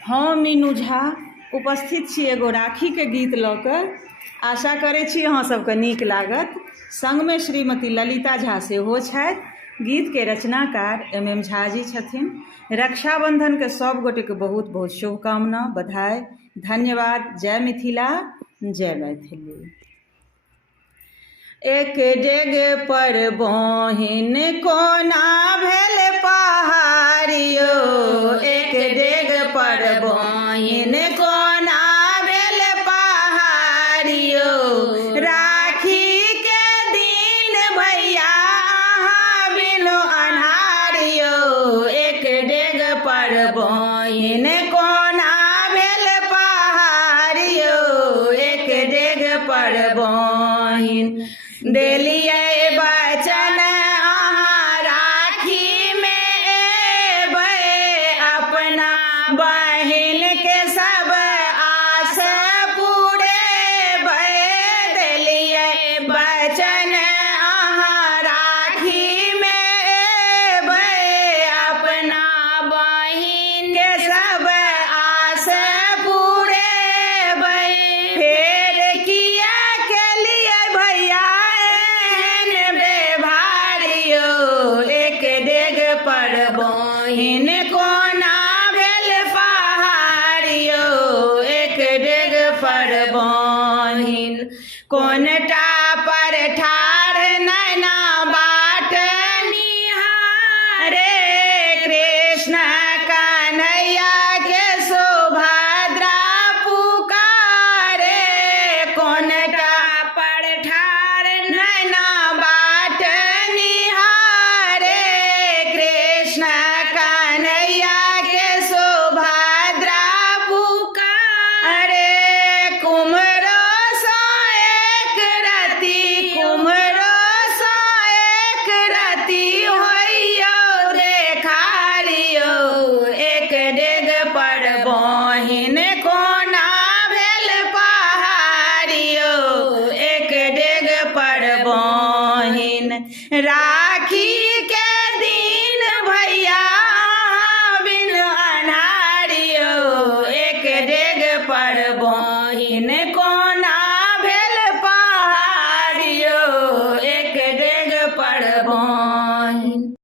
हम मीनू झा उपस्थित छी एगो राखी के गीत लऽ कऽ। आशा करै छी अहाँ सबके नीक लागत। संगमे श्रीमती ललिता झा सेहो छथि। गीत के रचनाकार MM झा जी छथिन। रक्षाबंधन के सब गोटे के बहुत बहुत शुभकामना, बधाई, धन्यवाद। जय मिथिला, जय मैथिली। एक डेग पर बहिन कोना भेल पहाड़ियो, एक डेग पर बहिन कोना भेल पहाड़ियो। राखी के दिन भैया अहाँ बिनु अन्हारियो, एक डेग पर बहिन कोना भेल पहाड़ियो, एक डेग पर बहिन। देलियै बचन अहाँ राखी में एबै, अपना बहिन के सब आस पुरेबै। देलियै बचन अहाँ राखी में एबै, अपना बहिन के सब आस पुरेबै। फेर किया केलियै भैया एक डेग पर बहिन कोना भेल पहाड़ियो, एक डेग पर बहिन। कोनटा पर ठाढ़ नैना बाट निहारे, कृष्ण कन्हैया के सुभद्रा पुकारे। कोनटा पर ठाढ़ नैना बाट निहारे, कृष्ण कन्हैया के सुभद्रा पुकारे। कुम्हरो सो एक रति, कुम्हरो सो एक रति होइयो देखारियो, एक डेग पर बहिन कोना भेल पहाड़ियो, एक डेग पर बहिन। राखी